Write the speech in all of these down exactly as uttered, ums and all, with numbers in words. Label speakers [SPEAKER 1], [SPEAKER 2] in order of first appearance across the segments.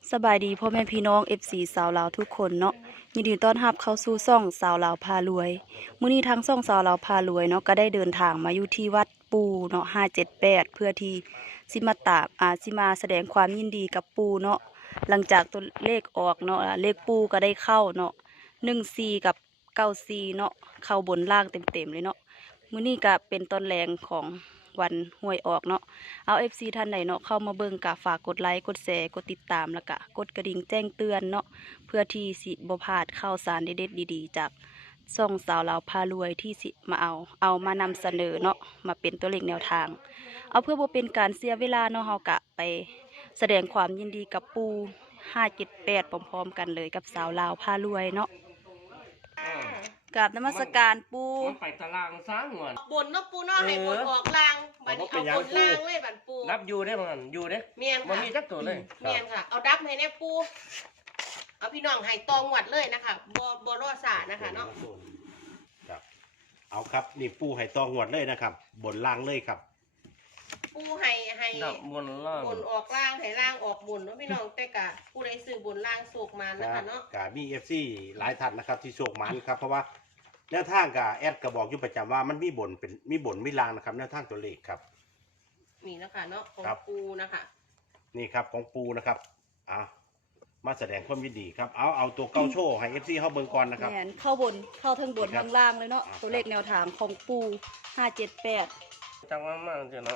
[SPEAKER 1] สบายดีพ่อแม่พี่น้อง เอฟ ซี สาวลาวทุกคนเนาะยินดีต้อนรับเข้าสู่ซ่องสาวลาวพารวยมื้อนี้ทางซ่องสาวลาวพารวยเนาะก็ได้เดินทางมาอยู่ที่วัดปูเนาะห้าเจ็ดแปดเพื่อที่สิมาตามอาสิมาแสดงความยินดีกับปูเนาะหลังจากตัวเลขออกเนาะเลขปูก็ได้เข้าเนาะหนึ่งสี่กับเก้าสี่เนาะเข้าบนล่างเต็มๆเลยเนาะมื้อนี้ก็เป็นตอนแรงของวันหวยออกเนาะเอา เอฟ ซี ท่านใดเนาะเข้ามาเบิ่งกะฝากกดไลค์กดแชร์กดติดตามแล้วก็กดกระดิ่งแจ้งเตือนเนาะเพื่อที่สิบ่พลาดข่าวสารเด็ดๆดีๆจากช่องสาวลาวพารวยที่สิมาเอาเอามานำเสนอเนาะมาเป็นตัวเลขแนวทางเอาเพื่อบ่เป็นการเสียเวลาเนาะเฮากะไปแสดงความยินดีกับปูห้าเจ็ดแปดพร้อมๆกันเลยกับสาวลาวพารวยเนาะกราบนมัสการปู
[SPEAKER 2] มันไปตารางสร้างเงิน
[SPEAKER 3] บนเนาะปูเนาะให้บนออกลางบัดนี้เอาบนล่างเลยบัดปู
[SPEAKER 2] นับอยู่ได้มั้งอยู่เด้
[SPEAKER 3] เมียน
[SPEAKER 2] มัน
[SPEAKER 3] ค่ะ
[SPEAKER 2] มีจักตัวเลย
[SPEAKER 3] เมียนค่ะเอาดับให้แน่ปูเอาพี่น้องให้ตองหวัดเลยนะคะบ่บ่รอสานะคะเนาะ
[SPEAKER 4] ครับเอาครับนี่ปูไห่ตองหวดเลยนะครับ บนล่างเลยครับ
[SPEAKER 3] ปูให้ให้
[SPEAKER 2] นับบนล่าง
[SPEAKER 3] บนออกล่างให้ล่างออกบนเนาะพี่น้องแต่กะผู้ใดซื้อบนล่างโศกมานะคะเนาะ
[SPEAKER 4] กับมีเอฟซีหลายท่านนะครับที่โชคมันครับเพราะว่าแนวทางกับแอดก็บอกอยู่ประจำว่ามันมีบนเป็นมีบนมีลางนะครับแนวทางตัวเลขครับ
[SPEAKER 3] นี่นะคะเนาะของ
[SPEAKER 4] ครับ
[SPEAKER 3] ปูนะคะ
[SPEAKER 4] นี่ครับของปูนะครับอ่ามาแสดงความยินดีครับเอาเอาตัวเก้าโชว์ให้เอฟซีเข้าเบิ่งก่อนนะครับ
[SPEAKER 1] แม่นเข้าบนเข้าทั้งบน
[SPEAKER 4] ครับ
[SPEAKER 1] ทั้งล่างเลยเนาะ
[SPEAKER 4] อ่า
[SPEAKER 1] ตัวเลขแนวทางของปูห้าเจ็ดแปด
[SPEAKER 2] จังว่ามากเจ้าเนาะ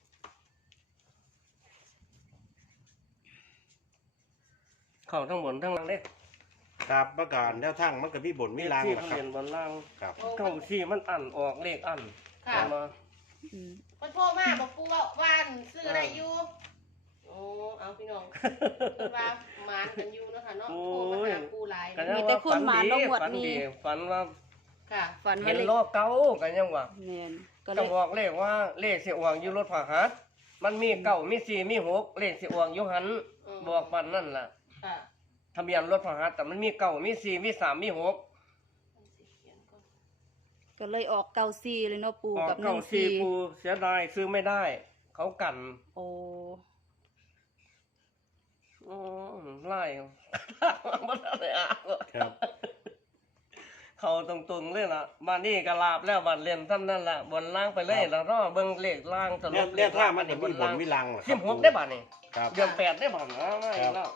[SPEAKER 2] เข้าทั้งบนทั้งล่างเด้
[SPEAKER 4] ครับเมื่อก่อนแนวทางมันก็มีบนมีลาง
[SPEAKER 2] ที่
[SPEAKER 4] นะ
[SPEAKER 2] มัน
[SPEAKER 4] ครับ
[SPEAKER 2] เรียนบนล่าง
[SPEAKER 4] ครับ
[SPEAKER 2] เก้าที่มันอันออกเลขอัน
[SPEAKER 3] ค่ะ
[SPEAKER 2] เอามา
[SPEAKER 1] อืม
[SPEAKER 3] เพิ่นโทรมาบอกปูว่าว่านซื้ออะไรอยู่โอ้เอาพี่น้องเพิ่นว่าหมานกันอยู่เนาะค่ะเนาะโทรมาหาปูหลาย
[SPEAKER 2] ก็
[SPEAKER 3] เนาะ
[SPEAKER 2] ยังว่าฝันดีฝันดีฝันว่า
[SPEAKER 3] ค่ะ
[SPEAKER 1] ฝันว่า
[SPEAKER 2] เห็น
[SPEAKER 1] เลข
[SPEAKER 2] โลกเก่ากันยังว่า
[SPEAKER 1] แม่นก็เล
[SPEAKER 2] ก็
[SPEAKER 1] ย
[SPEAKER 2] บอกเลขว่าเลขสิอวงอยู่รถผ่าหัดมันมีเก้ามีสี่มีหกเลขสิอวงอยู่หัน
[SPEAKER 3] อืม
[SPEAKER 2] บอกปันนั่นล่ะ
[SPEAKER 3] ค่ะ
[SPEAKER 2] ทะเบียนรถผ่าหัดแต่มันมีเก้ามีสี่มีสามมีหก
[SPEAKER 1] ก็เลยออกเก้าสี่เลยเนาะปู
[SPEAKER 2] ออก
[SPEAKER 1] กับห
[SPEAKER 2] เก้า
[SPEAKER 1] นึ่ง
[SPEAKER 2] สี่
[SPEAKER 1] สี่
[SPEAKER 2] ปูเสียดายซื้อไม่ได้ เขากัน
[SPEAKER 1] โอ้
[SPEAKER 2] อ๋อไล่บ่ได้อ่ะ
[SPEAKER 4] ครับ
[SPEAKER 2] เขาตรงๆเลยล่ะบ้านนี้ก็ลาบแล้วบ้านเรียนซ้ำนั่นล่ะบนล่างไปเลยแล้วรอเบิ่งเลขล่างส
[SPEAKER 4] แน
[SPEAKER 2] รุ
[SPEAKER 4] ว
[SPEAKER 2] ป
[SPEAKER 4] แนวทางมันเนี่ยมีบนมีลางเหรอค
[SPEAKER 2] สิ
[SPEAKER 4] รั
[SPEAKER 2] บบ หกได้บ้านนี่
[SPEAKER 4] ครับ
[SPEAKER 2] เดือนแปดได้บ้านนะไม่
[SPEAKER 4] ครับ
[SPEAKER 2] แล้ว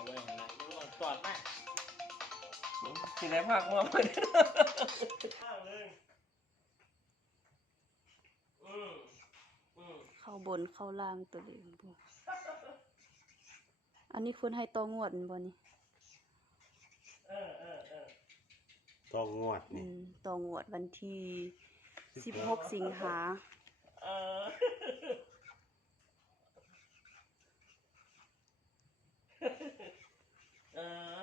[SPEAKER 2] สิได้ภาคมาอืมอืม
[SPEAKER 1] เข้าบนเข้าล่างตัวเลขปูอันนี้คุณให้ตองวดบ่นี่
[SPEAKER 2] เออเออเออ
[SPEAKER 4] ตองงวด
[SPEAKER 1] อื
[SPEAKER 4] นี่
[SPEAKER 1] มตองวดวันที่สิบหกสิงหา
[SPEAKER 2] เออเออ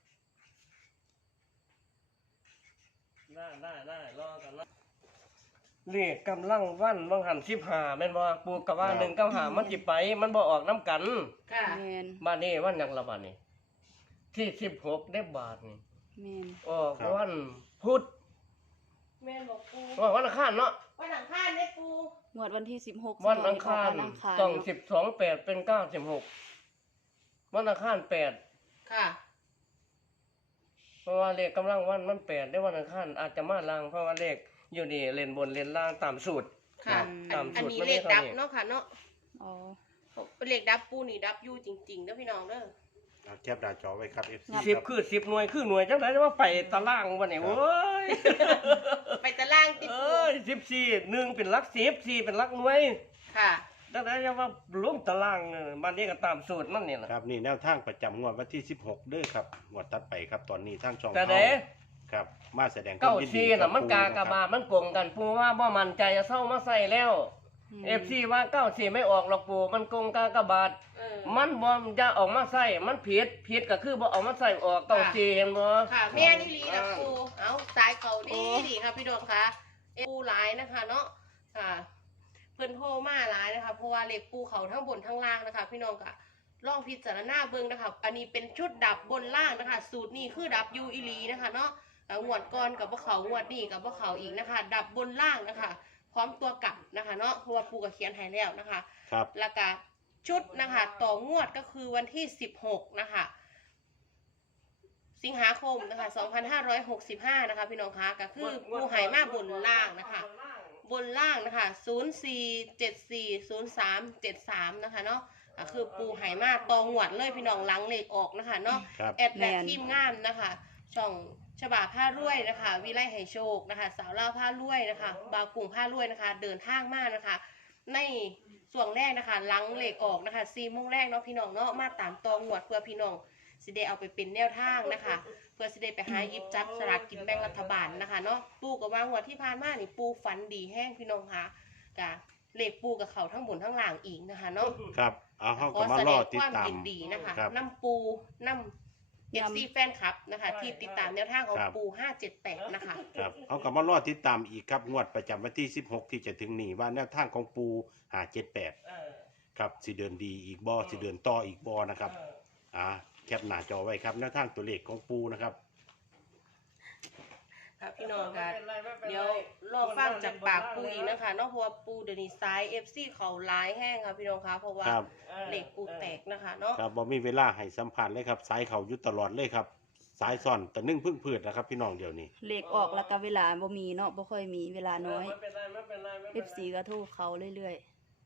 [SPEAKER 2] ได้ได้ได้รอกันนะเลขกำลังวันบางหันสิบหาแม่นบ่ปลูกกับว่าหนึ่งเก้าหามันจิไป มันบ่ออกน้ำกัน
[SPEAKER 3] ค่ะ
[SPEAKER 1] แม่น
[SPEAKER 2] บ้านนี้วันหยังละบ้านนี้ ที่สิบหกได้บาทนี่
[SPEAKER 1] แม่น
[SPEAKER 2] ออกวันพุธ
[SPEAKER 3] แม่นบอกปู
[SPEAKER 2] ออกวันอังคารเนาะ
[SPEAKER 3] วันอังคารได้ปู
[SPEAKER 1] งวดวันที่สิบหก
[SPEAKER 2] วันอังคาร
[SPEAKER 1] วันอังคาร
[SPEAKER 2] ต้อง
[SPEAKER 1] เนาะ
[SPEAKER 2] สิบสองแปดเป็นเก้าสิบหกวันอังคารแปด
[SPEAKER 3] ค่ะ
[SPEAKER 2] เพราะว่าเลขกำลังวันมันแปดได้วันอังคารอาจจะมาลางเพราะว่าเลขอยู่นี่เลนบนเลนล่างตามสูตร
[SPEAKER 3] ค่ะ
[SPEAKER 2] ตาม
[SPEAKER 3] อัน
[SPEAKER 2] สูตร
[SPEAKER 3] นี้
[SPEAKER 2] มัน
[SPEAKER 3] เล
[SPEAKER 2] ไม่
[SPEAKER 3] ข
[SPEAKER 2] เท่า
[SPEAKER 3] ดับ
[SPEAKER 2] นี้
[SPEAKER 3] เนาะค่ะเนาะ
[SPEAKER 1] อ๋อ
[SPEAKER 3] เป็นเลขดับปูนี่ดับอยู่จริงๆเด้อพี่น้องเด้อ
[SPEAKER 4] เอาแคปหน้าจอไว้ครับเอฟซี
[SPEAKER 2] สิบคือสิบหน่วยคือหน่วยจังไรว่าไปตารางวันนี้โอ้ย
[SPEAKER 3] ไปตารางติด
[SPEAKER 2] เอ
[SPEAKER 3] ปู
[SPEAKER 2] ้ยสิบสี่หนึ่งเป็นหลักสิบสี่เป็นหลักหน่วย
[SPEAKER 3] ค่ะ
[SPEAKER 2] จังไรจะว่าลงตารางเออบ้านนี้ก็ตามสูตรมันนี่แหละ
[SPEAKER 4] ครับนี่แนวทางประจำงวดวันที่สิบหกเด้อครับงวดตัดไปครับตอนนี้ทางช่อง
[SPEAKER 2] แต่เด้
[SPEAKER 4] ครับมาแสดงควา
[SPEAKER 2] เก้าม
[SPEAKER 4] ยินดี
[SPEAKER 2] ซีน่ะมันกากระบาดมันโกงกันปูว่าบ่มั่นใจจะเศร้ามาใส่แล้วเอฟซีว่าเก้าซีไม่ออกหรอกปูมันโกงกากระบาด
[SPEAKER 3] เออ
[SPEAKER 2] มันบ่จะออกมาใส่มันผิดผิดก็คือบ่เอามาใส่ออกเก้าซีเห็นบ่
[SPEAKER 3] ค่ะแม่นี่ลีนะปูเอาสายเขาดีดีค่ะพี่ดวงคะเอปูหลายนะคะเนาะค่ะ เพิ่นโทรมาหลายนะคะเพราะว่าเลขปูเขาทั้งบนทั้งล่างนะคะ พี่น้องกะลองพิจารณาเบิ่งนะคะอันนี้เป็นชุดดับบนล่างนะคะ สูตรนี้คือดับยูอีหลีนะคะเนาะเอ่องวดก่อนกับว่าเขางวดนี้กับว่าเขาอีกนะคะ ดับบนล่างนะคะ พร้อมตัวกลับนะคะ เนาะเพราะว่าปูกับเขียนให้แล้วนะคะ
[SPEAKER 4] ครับ
[SPEAKER 3] แล้วก็ชุดนะคะต่องวดก็คือวันที่สิบหกนะคะสิงหาคมนะคะสองพันห้าร้อยหกสิบห้านะคะพี่น้องคะก็คือปูไหมาบนล่างนะคะบนล่างนะคะศูนย์สี่เจ็ดสี่ศูนย์สามเจ็ดสามนะคะเนาะก็คือปูไหมาตองหวดเลยพี่น้องหลังเลขออกนะคะเนาะ
[SPEAKER 4] ครับ
[SPEAKER 3] แอดและทีมงานนะคะช่องฉบาผ้ารวยนะคะวิไลไหโชคนะคะสาวเล่าผ้ารวยนะคะบาวกลุ่มผ้ารวยนะคะเดินทางมากนะคะในส่วนแรกนะคะหลังเหล็กออกนะคะสี่โมงแรกเนาะพี่น้องเนาะมาตามตองหวดเพื่อพี่น้องสิเดเอาไปเป็นแนวทางนะคะเพื่อสิเดไปหายิบจับสลากกินแบ่งรัฐบาลนะคะเนาะปูกับวางหัวดที่ผ่านมานี่ปูฝันดีแห้งพี่น้องค่ะกะเหล็กปูกับเขาทั้งบนทั้งล่างอีกนะคะเนาะ
[SPEAKER 4] ครับเอาเขา
[SPEAKER 3] ข
[SPEAKER 4] ก็
[SPEAKER 3] อ
[SPEAKER 4] มา
[SPEAKER 3] แส
[SPEAKER 4] ร
[SPEAKER 3] ด
[SPEAKER 4] อง ติ
[SPEAKER 3] ค
[SPEAKER 4] ด
[SPEAKER 3] วาม
[SPEAKER 4] ตาม
[SPEAKER 3] ยินดีนะคะ
[SPEAKER 4] ครับ
[SPEAKER 3] น้ำปูน้ำเอฟซีแฟนคลับนะคะที่ติดตามแนวทางของ
[SPEAKER 4] ครับ
[SPEAKER 3] ปูห้าเจ็ดแปดนะคะ
[SPEAKER 4] ครับเขาก็มารอติดตามอีกครับงวดประจำวันที่สิบหกที่จะถึงนี้ว่าแนวทางของปูหาเจ็ดแปด
[SPEAKER 2] เออ
[SPEAKER 4] ครับสิเดินดีอีกบอสิเดินต่ออีกบอนะครับ
[SPEAKER 2] เออ
[SPEAKER 4] อ่าแคปหน้าจอไว้ครับแนวทางตัวเลขของปูนะครับ
[SPEAKER 3] ครับพี่น้องค่ะ
[SPEAKER 2] ไม่ป็นไรไม่ป็นไร
[SPEAKER 3] เดี๋ยวรอฟังจากปากปูอีกนะคะเนอกเพราะว่าปูเดี๋ยวนี้ซ้ายเอฟซีเขาร้ายแห้งค่ะพี่น้องคะเพราะว่า
[SPEAKER 4] ครับ
[SPEAKER 3] เหล็กปูแตกนะคะเนาะ
[SPEAKER 4] ครับบ่มีเวลาให้สัมผัสเลยครับสายเขาอยู่ตลอดเลยครับสายซ่อนแต่นึ่งพึ่งพืชนะครับ พี่น้องเดี๋ยวนี้
[SPEAKER 1] เลขออกแล้วก็เวลาบ่มีเนาะบ่ค่อยมีเวลาน้อย
[SPEAKER 2] ไม่เป็นไรไม่เป็นไรไม่
[SPEAKER 1] เอ
[SPEAKER 2] เป็น
[SPEAKER 1] ฟ
[SPEAKER 2] ไร
[SPEAKER 1] ซีก็โทรเขาเรื่อย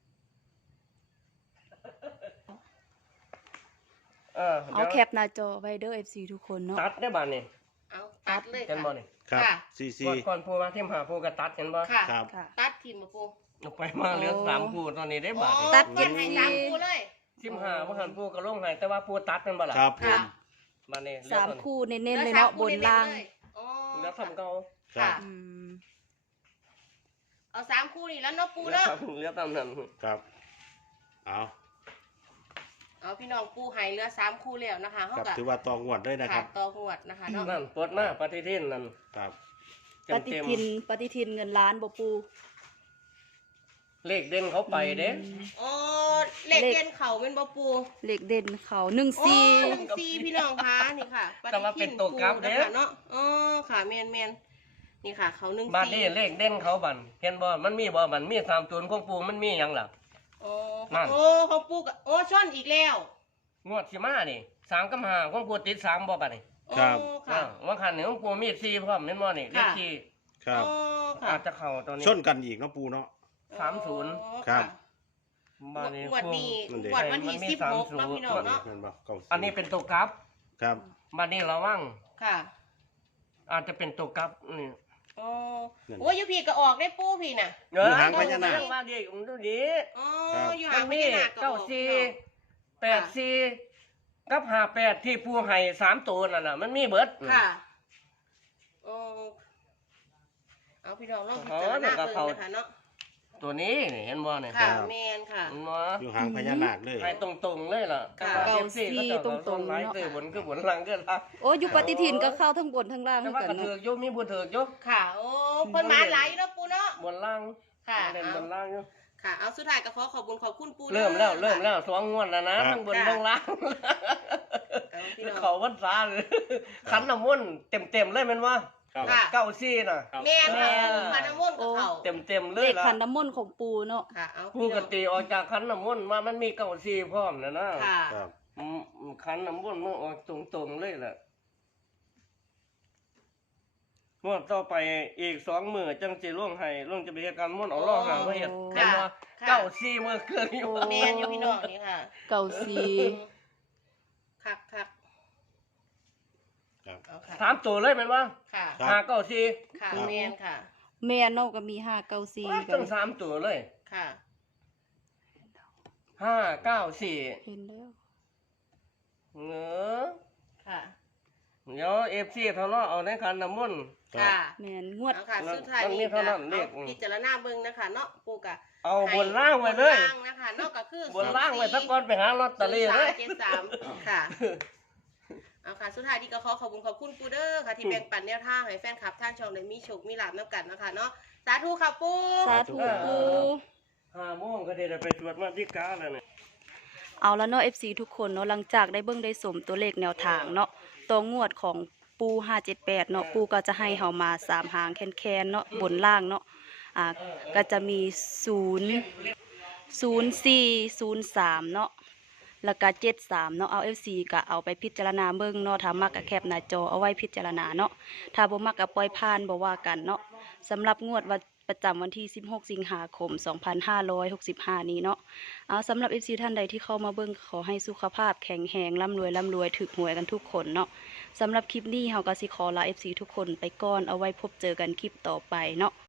[SPEAKER 2] เออ
[SPEAKER 1] ๆ เอาแคปหน้าจอไว้เด้อ เอฟ ซี ทุกคนเนาะ
[SPEAKER 2] ตัดได้บ้านนี่
[SPEAKER 3] เอาตัดเลย
[SPEAKER 2] เห็นบ่
[SPEAKER 3] ค่ะ
[SPEAKER 2] นี่
[SPEAKER 4] ครับ
[SPEAKER 3] ค่ะ
[SPEAKER 4] ซีซี
[SPEAKER 2] ก่อนก่อนพูมาที่มหาพูก็ตัดเห็นบ่
[SPEAKER 3] ค่ะ
[SPEAKER 4] ครับ
[SPEAKER 1] ค่ะ
[SPEAKER 3] ตัดทีมมาปู
[SPEAKER 2] เอาไปมาเหลือสามพูตอนนี้ได้บาทนี่
[SPEAKER 1] ตัด
[SPEAKER 3] เจ็ดให้สามปูเลย
[SPEAKER 2] สิบห้าเมื่อหันพูก็ลงให้แต่ว่าพูตัดเป็นบ่ล่ะ
[SPEAKER 4] ครับผ
[SPEAKER 3] ค่ะ
[SPEAKER 4] ม
[SPEAKER 2] มานี่เหลือ
[SPEAKER 1] สาม
[SPEAKER 2] ตัวนี้
[SPEAKER 1] คู่เน้นๆเลยเนาะบนล่าง
[SPEAKER 3] อ๋อ
[SPEAKER 2] แล้วทำเก่า
[SPEAKER 4] ครั
[SPEAKER 3] ค่ะ
[SPEAKER 4] บ
[SPEAKER 1] อืม
[SPEAKER 3] เอาสามคู่นี่แล้วเนาะปู
[SPEAKER 2] เหลือ
[SPEAKER 3] เนาะ
[SPEAKER 2] ทำเหลือตามนั้น
[SPEAKER 4] ครับเอา
[SPEAKER 3] เอาพี่น้องปูใหายเหลือสามคู่แล้วนะคะเขา
[SPEAKER 4] ครับ
[SPEAKER 3] กับ
[SPEAKER 4] ถือว่าตองวดด้วยนะค
[SPEAKER 3] ขา
[SPEAKER 4] รับ
[SPEAKER 3] ดต่อหวดนะคะเนาะ
[SPEAKER 2] นั่นปวดหน้าปฏิทินนั่น
[SPEAKER 4] ครับ
[SPEAKER 1] ปฏิทินปฏิทินเงินล้านบ่ปู
[SPEAKER 2] เลขเด่นเขาไปเด้
[SPEAKER 3] อ๋อเหล็กเด่นเขาเป็นบ่ปู
[SPEAKER 1] เลขเด่นเขาหนึ่ง
[SPEAKER 3] โอ้
[SPEAKER 1] สี่
[SPEAKER 3] หนึ่งซีพี่น้องคะนี่ค่ะ
[SPEAKER 2] แต่ว่าเป็นตัวกราฟเด้
[SPEAKER 3] นะคะเนาะอ๋อค่ะแมนแมนนี่ค่ะ เขาหนึ่ง
[SPEAKER 2] บาด
[SPEAKER 3] ซี
[SPEAKER 2] นี้เลขเด่นเขาบันเห็นบ่มันมีบ่มันมีสามตัวของปูมันมีหยังล่ะ
[SPEAKER 3] อ๋อ
[SPEAKER 2] นั่น
[SPEAKER 3] โอ้เขาปูกับโอ้ช่อนอีกแล้ว
[SPEAKER 2] งวดสิมานี่สามกับห้าของปูติดสามบ่บัดนี้
[SPEAKER 3] อ๋อ
[SPEAKER 4] ครับ
[SPEAKER 3] ค่ะ
[SPEAKER 2] อ่าว่าคันนี่ของปูมีสี่พร้อมเห็นบ่นี่เลข
[SPEAKER 3] ค่ะ
[SPEAKER 2] สี่
[SPEAKER 4] ครับ
[SPEAKER 3] อ๋อค่ะ
[SPEAKER 2] อาจจะเข้าตอนนี้
[SPEAKER 4] ชนกันอีกเนาะปูเนาะ
[SPEAKER 2] สามศูนย์
[SPEAKER 3] อ๋อ
[SPEAKER 4] ครับ
[SPEAKER 3] ะ
[SPEAKER 2] บาดนี้
[SPEAKER 3] งวดนี้
[SPEAKER 4] นั่นดิ
[SPEAKER 3] งวดวันที่
[SPEAKER 2] มันมี
[SPEAKER 3] สิบหก
[SPEAKER 2] สามศูนย์
[SPEAKER 3] เนาะพี่น้องเนาะ
[SPEAKER 4] เห็นบ่เก้าสิบ
[SPEAKER 2] อันนี้เป็นตัวกราฟ
[SPEAKER 4] ครับ
[SPEAKER 2] บาดนี้ระวัง
[SPEAKER 3] ค่ะ
[SPEAKER 2] อาจจะเป็นตัวกราฟนี่
[SPEAKER 3] อ๋อโอ้ยอยูพี่ก็ออกได้ปูพี่น่ะ
[SPEAKER 2] เออ
[SPEAKER 4] หางพญานาค
[SPEAKER 2] เอว่าดีผมดูดี
[SPEAKER 3] อ๋อ
[SPEAKER 4] ครับ
[SPEAKER 3] อยู่
[SPEAKER 2] มั
[SPEAKER 3] ห่าง
[SPEAKER 2] น
[SPEAKER 3] พ
[SPEAKER 2] มี
[SPEAKER 3] ญานาคก็อ
[SPEAKER 2] เก้า
[SPEAKER 3] อก
[SPEAKER 2] สี่
[SPEAKER 3] พี่น้อง
[SPEAKER 2] แปดสี่กับห้าแปดที่ผู้ให้สามตัวนั่นน่ะมันมีเบิด
[SPEAKER 3] ค่ะอ๋อเอาพี่น้องลองพิจารณาเบิ่งนะคะเนาะ
[SPEAKER 2] ตัวนี้นี่เห็นบ่เนี่ย
[SPEAKER 3] ค่ะแมนค่ะ
[SPEAKER 2] เห็นบ่
[SPEAKER 4] อยู่หางพญานาคเลย
[SPEAKER 2] ให้ตรงๆเลยล่ะ
[SPEAKER 3] ค่ะ
[SPEAKER 2] เก้าสี่ก็จะตรงๆไลค์คือบนคือบนล่างคือล่าง
[SPEAKER 1] โอ้อยู่ปฏิทินก็เข้าทั้งบนทั้งล่าง
[SPEAKER 2] แต่
[SPEAKER 1] เหมือน
[SPEAKER 2] ว่า
[SPEAKER 1] กั
[SPEAKER 2] กระ
[SPEAKER 1] น
[SPEAKER 2] เถื
[SPEAKER 1] เนาะ
[SPEAKER 2] อกอยู่มีบุญเถือกอยู่
[SPEAKER 3] ค่ะโอ้เพิ่นมาหลายเนาะปูเนาะ
[SPEAKER 2] บนล่าง
[SPEAKER 3] ค่ะ
[SPEAKER 2] เล่น
[SPEAKER 3] เอา
[SPEAKER 2] บนล่างอยู่
[SPEAKER 3] ค่ะ เอาสุดท้ายก็ขอขอบคุณขอบคุณปู
[SPEAKER 2] เริ่มแล้ว
[SPEAKER 3] ด้อ
[SPEAKER 2] เริ่ม
[SPEAKER 3] ค่ะ
[SPEAKER 2] แล้วสองงวดแล้วนะครับ ทั้งบนทั้งล่าง
[SPEAKER 3] เอาพี่น้อง
[SPEAKER 2] เขาวัดซาเลยขันน้ำมนต์เต็มๆเลยแมันว่า
[SPEAKER 4] ครับ
[SPEAKER 3] ค่ะ
[SPEAKER 2] เก้าซี่น่ะ
[SPEAKER 3] แม่นค่ะ
[SPEAKER 2] เออ
[SPEAKER 3] ขันน้ำมนต์กับเขา
[SPEAKER 2] เต็มๆเล
[SPEAKER 1] เลย ข
[SPEAKER 2] ล่ะ
[SPEAKER 1] ขันน้ำมนต์ของปูเนาะ
[SPEAKER 3] ค่ะ เอา
[SPEAKER 2] ผู้กติออกจากขันน้ำมนต์มามันมีเก้าซี่พร้อมนะนะ
[SPEAKER 3] ค่ะ
[SPEAKER 4] ครับ
[SPEAKER 2] อืมขันน้ำมนต์มันออกตรงๆเลยแหละงวดต่อไปอีกสองมือจังสิล่วงให้ล่วงจะไปเฮ็ดการมนต์เอาล่อหางเขาเฮ็ด
[SPEAKER 3] ค่ะ
[SPEAKER 2] เห็นว่า
[SPEAKER 3] ค่ะ
[SPEAKER 2] เก้าซี่มือเครื่องอยู่
[SPEAKER 3] แม่นอยู่พี่น้องนี่ค่ะ
[SPEAKER 1] เก่าซี
[SPEAKER 3] คักคัก
[SPEAKER 4] ครับ
[SPEAKER 3] เอาค่ะ
[SPEAKER 2] สามตัวเลยแมันว่า
[SPEAKER 3] ค่ะ
[SPEAKER 4] ครับ
[SPEAKER 2] หาเก้าซี่
[SPEAKER 3] ค่ะแม่นค่ะ
[SPEAKER 1] แม่เนาะก็มีห้าเก้าซี
[SPEAKER 2] ว้า
[SPEAKER 1] กั
[SPEAKER 2] ต้
[SPEAKER 1] น
[SPEAKER 2] องสามตัวเลย
[SPEAKER 3] ค่ะ
[SPEAKER 2] ห้าเก้าสี่
[SPEAKER 1] เห็นแล้ว
[SPEAKER 2] เงอ
[SPEAKER 3] ค่ะ
[SPEAKER 2] เดี๋ยวเอฟซีทะเลาะเอาในขันน้ำมนต์
[SPEAKER 3] ค่ะ
[SPEAKER 1] แม่นงวด
[SPEAKER 3] เอาค่ะ
[SPEAKER 2] นั่น
[SPEAKER 3] สุดท้าย
[SPEAKER 2] นั่นมี
[SPEAKER 3] นี้
[SPEAKER 2] เท่า
[SPEAKER 3] ก็
[SPEAKER 2] นั้นเล
[SPEAKER 3] เอา
[SPEAKER 2] ข
[SPEAKER 3] พิจารณาเบิ่งนะคะเนาะปูกะ
[SPEAKER 2] เอาบนล่างไว้เลย
[SPEAKER 3] บนล่างนะคะเนาะก็คือบ
[SPEAKER 2] นล่างไว้สักก้อนไปหาลอตเตอรี่เลย
[SPEAKER 3] เจ็ดสามค่ะเอาค่ะสุดท้ายนี้ก็ขอขอบคุณขอบคุณปูเดอร์ค่ะที่แบ่งปันแนวทางให้แฟนคลับทางช่องได้มีโชคมีลาภนำกันนะคะเนาะสาธุค่ะปู
[SPEAKER 1] สาธุปู
[SPEAKER 2] ห้าโมงก็ได้ไปตรวจมาที่กาแล้วเนี่ย
[SPEAKER 1] เอาแล้วเนาะ เอฟ ซี ทุกคนเนาะหลังจากได้เบิ่งได้สมตัวเลขแนวทางเนาะตัวงวดของปูห้าเจ็ดแปดเนาะปูก็จะให้เฮามาสามหางแคนๆเนาะบนล่างเนาะอ่าก็จะมีศูนย์ศูนย์สี่ศูนย์สามเนาะแล้วก็เจ็ดสามเนาะเอา เอฟ ซี ก็เอาไปพิจารณาเบิ่งเนาะถ้ามักก็แคปหน้าจอเอาไว้พิจารณาเนาะถ้าบ่มักก็ปล่อยผ่านบ่ว่ากันเนาะสำหรับงวดวันประจำวันที่สิบหกสิงหาคมสองพันห้าร้อยหกสิบห้านี้เนาะเอาสำหรับ เอฟ ซี ท่านใดที่เข้ามาเบิ่งขอให้สุขภาพแข็งแรงร่ำรวยร่ำรวยถูกหวยกันทุกคนเนาะสำหรับคลิปนี้เฮาก็สิขอลา เอฟ ซี ทุกคนไปก่อนเอาไว้พบเจอกันคลิปต่อไปเนาะ